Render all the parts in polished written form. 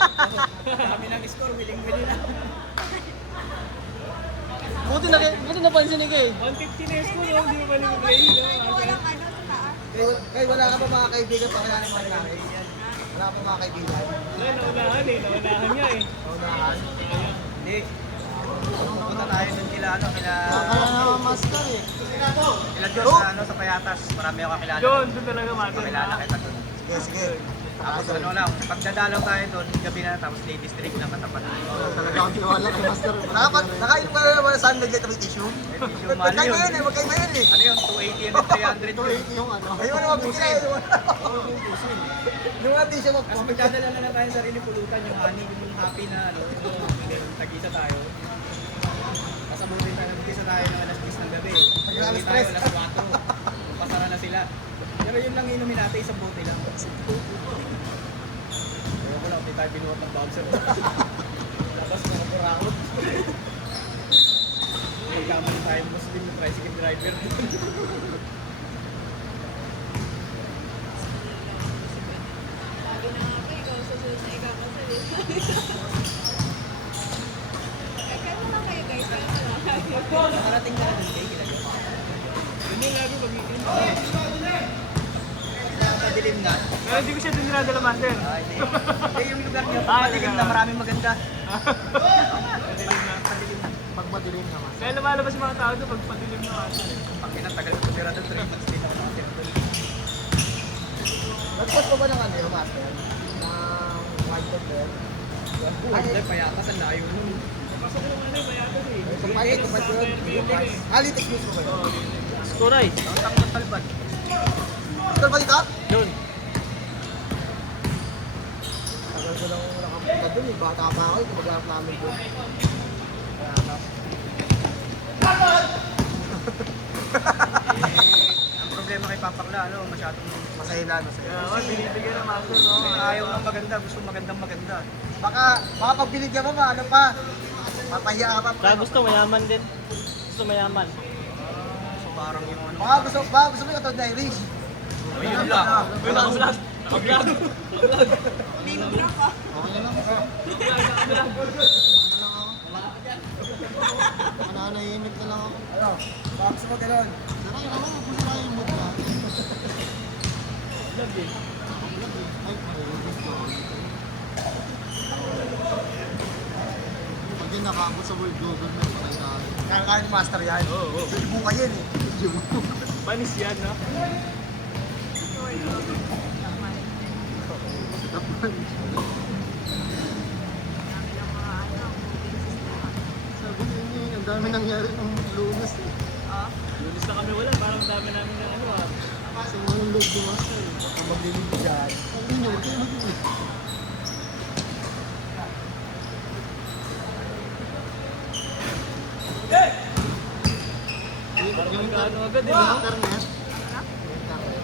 Dami ng score, willing-willing na. Buti napansin ni Kay. 150 na yung score, hindi mo balik yung play. Walang ano sa taas. Kay wala ka pa mga kaibigan pa kaya naman namin. Wala ka pa mga kaibigan. Wala, naunahan niya eh. Naunahan. Hindi. Pupunta tayo dun kila Kaya na master eh. kila John sa Payatas. Marami ako kakilala. John, doon talaga master. Kakilala kita doon. Sige, sige. Tapos ano lang, pagdadalaw tayo doon, gabi na tapos ladies drink lang katapat. Talaga akong tiwala kay master. Nakainom ka na naman sa sunlight at may tissue? Magkaiba yun eh, magkaiba yun eh. Ano yun, 280 and 300 Ito yun. yung ano. Ayaw na magpusin. Yung mga tissue mo. Tapos magdadala na lang tayo sa sarili pulutan, yung honey, yung happy na ano, yung tag-isa tayo. Pasabutin tayo, nag-isa tayo ng alas 10 ng gabi. Pag-alas tayo, alas 4. Pasara na sila. Pero yun lang inumin natin, isang bote lang. Ayaw ko lang, hindi tayo binuhat ng bouncer. Tapos mga kurakot. Nagkamali tayo, Muslim na tricycle driver. Sabi na nga po, ikaw susunod na ikaw masalit. Kaya mo lang kayo guys, kaya mo lang kayo. Nakarating ka na dun, Jay, kila John. Yun yung lagi mag-ikin. Madilim na. Pero hindi ko siya din dinadala, master. Hindi. Hindi yung lugar niyo, madilim na, maraming maganda. Madilim na. Pag madilim na master. Kaya lumalabas yung mga tao doon pag madilim na master. Pag tagal ko tumira doon, 3 months din ako nakatira doon. Nagpot ko ba ng ano yung master? Ng white top there? Ay, payatas, ang layo nun. Pasok ko yung ano, bayatas eh. Kumpay, kumpay ko yun. Alitik mismo ba yun? Skuray. Ang takot talbad. Ikaw ba dito? Doon. Tagal ko lang nakapunta dun eh. Bata pa ako, kumaghanap namin dun. Ang problema kay Papakla, ano, masyadong Masahilan. Kaya binibigyan ng master, no? ayaw ng maganda, gusto magandang maganda. Baka pag binigyan mo ano pa? Papahiya ka pa. Kaya gusto mayaman din. Gusto mayaman. So parang yung ano. Baka gusto mo yung katod na Irish. Yun lang. Uy, naka-vlog. Naka-vlog. Name drop ah. Okay na lang. Nahihimik na lang ako. Ano? Baka gusto mo gano'n. Sarang yun ako, gusto na yung mood na. Vlog eh. Ay, gusto. Pag yun nakaabot sa world global na patay na akin. Kakain master yan. Oo. Buka yan eh. Panis yan, no? Sabi niyo, ang dami nangyari ng lunas eh. Lunis na kami wala, parang dami namin ng ano ah. Sa mga loob ng master eh. Kapag maglilig dyan. Ang inyo, huwag kayo mag-inig. Parang magkaano agad eh, Yung no? internet. Yung internet.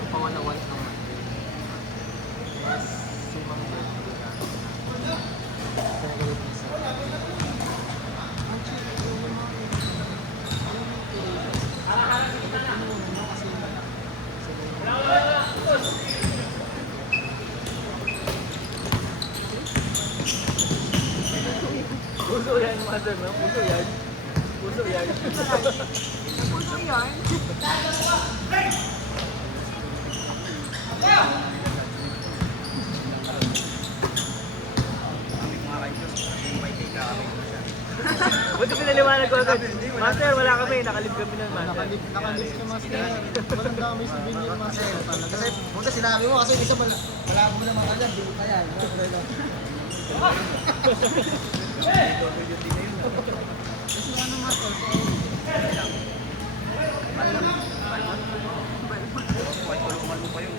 Ang pawala-wala naman. Yes, si Ma'am Beth. Pinagalit niya sa ang chill, yung mga Puso yan, master, no? Puso yan. Puso yan. Puso yarn. Kami mga kaibos, yung may take kami. Buti pinaliwanag ko agad. Master, wala kami. Nakalib kami nun, master. nakalip ka master. Walang dami sabihin niya master. Talaga. Kasi, buta sinabi mo kasi isa wala mo naman kanya. Bilit na yan. Kasi ano master, Kahit tulungan mo pa yun.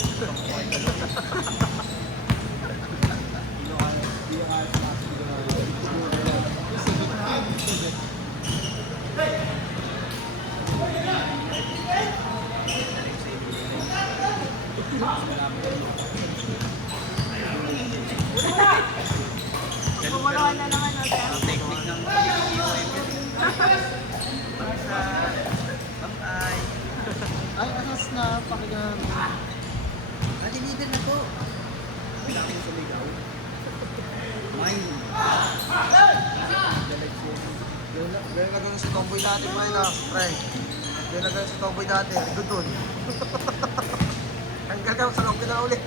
Pumulawan na naman natin. Ang technique ng pag-iiwan yun. Pagsa, bangay. ay, ahas na pakinggan namin. Nandito yung si Tomboy dati mo na, pre. Hindi na ganun si Tomboy dati, good dun. Ang ganda, sa loob na ulit.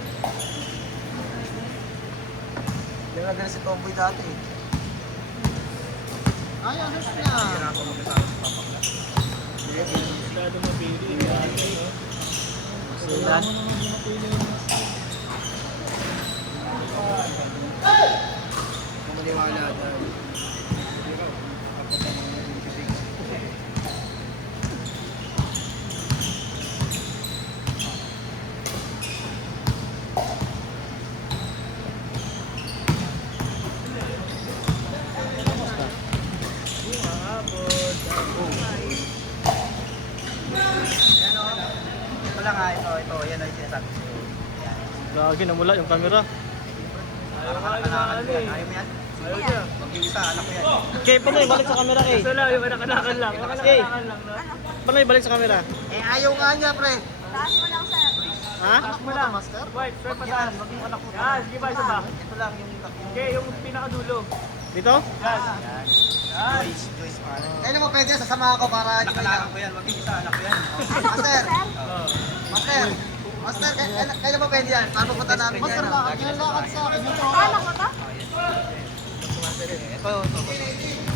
Hindi na ganun si Tomboy dati. Ay, ayos na. Hihirap ako mag-asawa si Papa Clark. Masyado mapili. Kailangan mo naman yung napili yung master. Kung maniwala dahil. Hihirap. Tapos ang mga nagtitig. Yan o. Ito lang ha, ito. Yan ang sinasabi ko. Yan. Gagi, namula yung camera. Parang anak-anakan mo yan. Ayaw mo yan? Ayaw niya. Huwag yung isa, anak ko yan. Okay, Panoy, balik sa camera kay. Ito lang, yung anak-anakan lang. Yung anak-anakan lang, no? Panoy, balik sa camera. Eh, ayaw nga niya, pre. Taas mo lang, sir. Ha? Anak mo na, master? Wait, swipe Huwag pataas. yan, huwag yung anak ko. Yan, sige ba, isa ba? Ito lang yung Okay, yung pinakadulo. Dito? Yan. Yan. Joyce pangalan. Kaya naman pwede, sasama ako para hindi ko Nakalakan ko yan, huwag yung isa, anak ko yan. Master, Oh. master. Master, kaya naman pwede yan. Paano punta namin Master, yan? lakad yan, lakad sa akin. Ito, Paano ko to? Ito.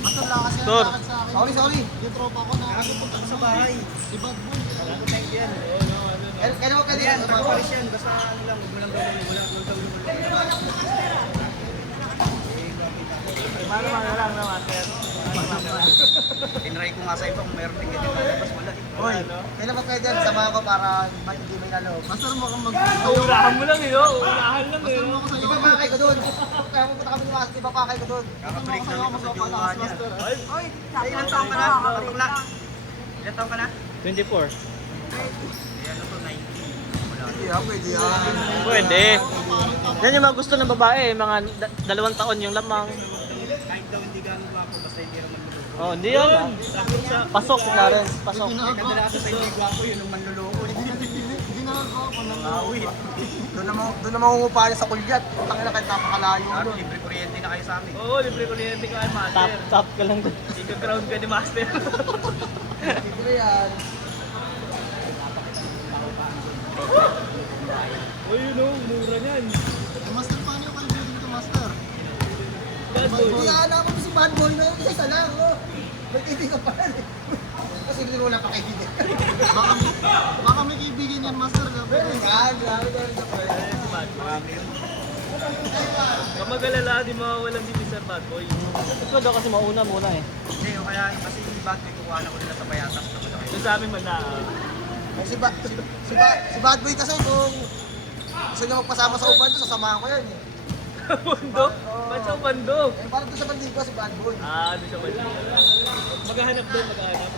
master, lakad yan, Tor. lakad sa akin. Sorry. Yung tropa ko na. Ako punta ko sa bahay. Si Bad Boy. Ako thank you yan. Kaya naman pwede Yan, yan. pagpapalis yan. Basta ano lang, huwag mo lang gawin. Huwag lang. Paano lang naman, sir? Tinry ko nga sa iba kung meron din ganyan. Tapos wala. Hoy, kaya naman pwede yan. Sasama ako para hindi may naloob. Master, mukhang mag... Uulahan mo lang eh, no? Uulahan lang eh. Master, mo ako sa'yo. Iba pa kay ko doon. Kaya pupunta kami ni Master, iba pa kay ko doon. Kakabalik lang ito sa jowa Magpapalakas, niya. master. Ay, Uy, Ay, ilang taon ka na? Kapakla. Ilang taon ka na? 24. Eh, ano to, 19. Wala. Pwede yan, pwede yan. Pwede. Yan yung mga gusto ng babae, mga 2 taon yung lamang. Kahit daw hindi gano'n gwapo, basta hindi naman manluloko. Oh, hindi yan. Pasok, Clarence, pasok. Ang kadalasan sa hindi gwapo, yun ang manluloko. Ginagawa ko na. Awi. Doon na mangungupa niya sa kulyat. Tangina kahit napakalayo Sabi, doon. libre kuryente na kayo sa amin. Oo, libre kuryente ka, master. Top ka lang doon. Ika-ground ka ni master. Libre yan. Uy, no, mura niyan. Master, paano yung kaibigan ko, master? Bad boy. Hindi ka alam ko si Bad Boy na yun. Isa lang, oh. May kaibigan pa yan eh. Kasi hindi wala pa kaibigan. Baka may kaibigan yan, master. Pero yan, grabe ka rin sa friend. Marami yun. Kapag alala, di mawawalan si Mr. Bad Boy. Ito daw kasi mauna muna eh. Hindi, o kaya kasi yung bag may kukuha na ko nila sa payatas. Ito sa amin man na. Ay, si Bad Boy kasi kung gusto niya magpasama sa uban to, sasamahan ko yan eh. Bando? Ba't sa bando? Eh, parang doon sa bandigo si Bad Boy. Ah, doon sa bando. Maghahanap doon, maghahanap.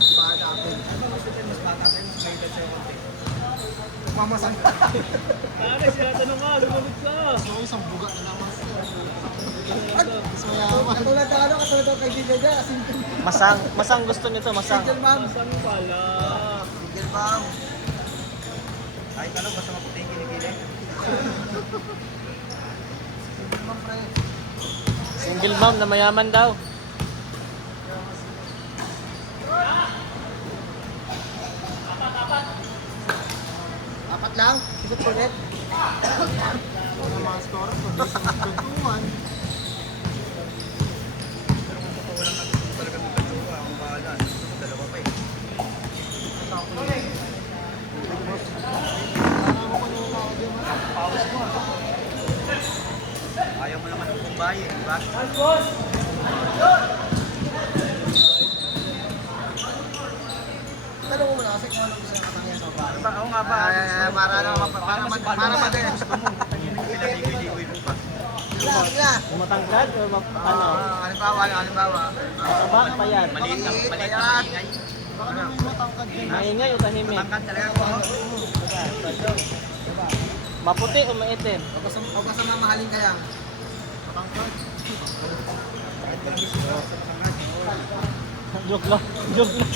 Samahan natin. Ano mas gusto mas bata sa'yo, mas may edad sa'yo konti. Mamasang. Pare, sila tanong ka, lumalit ka. Gusto ko isang buga na lang, master. Mas mayaman. Katulad na ano, katulad ng kaibigan niya. Single Masang gusto niyo to, masang. mom. Masang pala. Single mom. Kahit ano, basta maputi yung kilikili. Single mom, pre. Single mom na mayaman daw. Apat lang. Isip ulit. Mga master, pag-isang kwentuhan. Pero kung totoo lang natin kung talaga magkatsuwa, akong bahala. Gusto ko dalawa pa eh. Pawis mo ah. Ayaw mo naman ng kumbaye, di ba? Tanong mo muna kasi kung ano gusto niya katangian sa babae. Diba? Oo nga ba? Para madali. Gusto mo. Pinaligoy-ligoy mo pa. Sila. Matangkad o ano? Halimbawa. Mataba, payat. Maliit na ingay. Baka na may matangkad din. Maingay o tahimik? Matangkad talaga ako. Maputi o maitim? Huwag ka sa mamahalin kaya. Matangkad. Joke lang. Joke lang.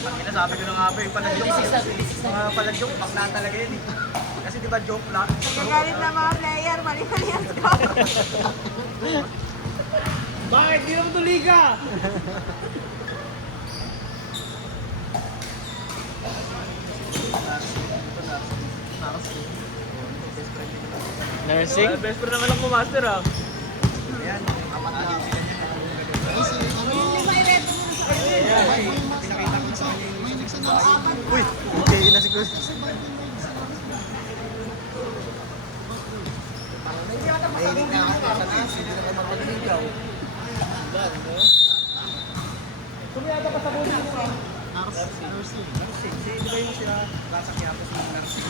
Ang sabi ko na nga ba, yung paladyok. Mga paladyok, bakla talaga yun eh. Kasi di ba joke lang? Nagagalit na mga player, mali-mali ang score. Bakit? Di naman tuloy ka! Nursing? Best friend naman lang ko, master ah. Ayan, apat na sila niya. Kasi ano, Hindi ba i-reto mo sa kanya? Pinakita ko sa kanya yung may nagsanang Uy, okay na si Cruz. Mahilig na ako sa nasi, hindi na kayo magpaliligaw. nursing. nursing. Di ba yung sila nasa Quiapo sa mga nursing?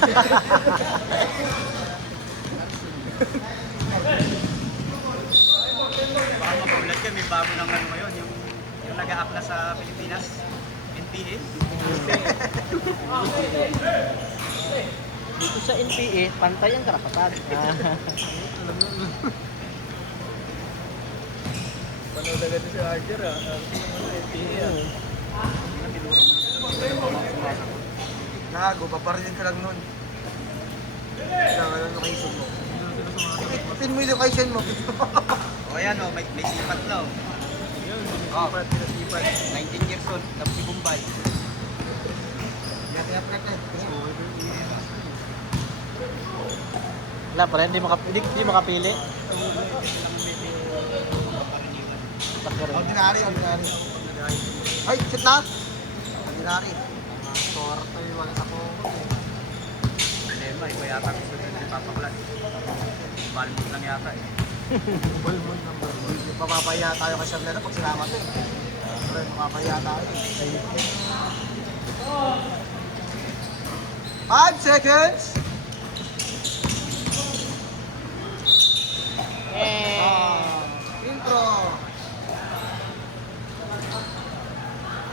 Baka magulat ka, may bago ng ano ngayon, yung nag-a-apply sa Pilipinas, NPA. Dito sa NPA, pantay ang karapatan. Panood agad si Archer ah. NPA ah. Pinuro mo na sila. Gago, paparilin ka lang nun. Kailangan yung location mo. Ipin mo yung location mo. O ayan o, may sipat na o. Yun, sinisipat, sinisipat. 19 years old, tapos si Bombay. Wala pa rin, hindi makapili. Ordinary, ordinary. Ay, shoot na! Ordinary. Torto yung wala sa Coco. Problema, iba yata gusto nila ni Papa Clan. Balmond lang yata eh. Balmon number 1. Papapaya tayo kay Sir Leno pag sinama to eh. Siyempre, papapaya tayo eh. 5 seconds!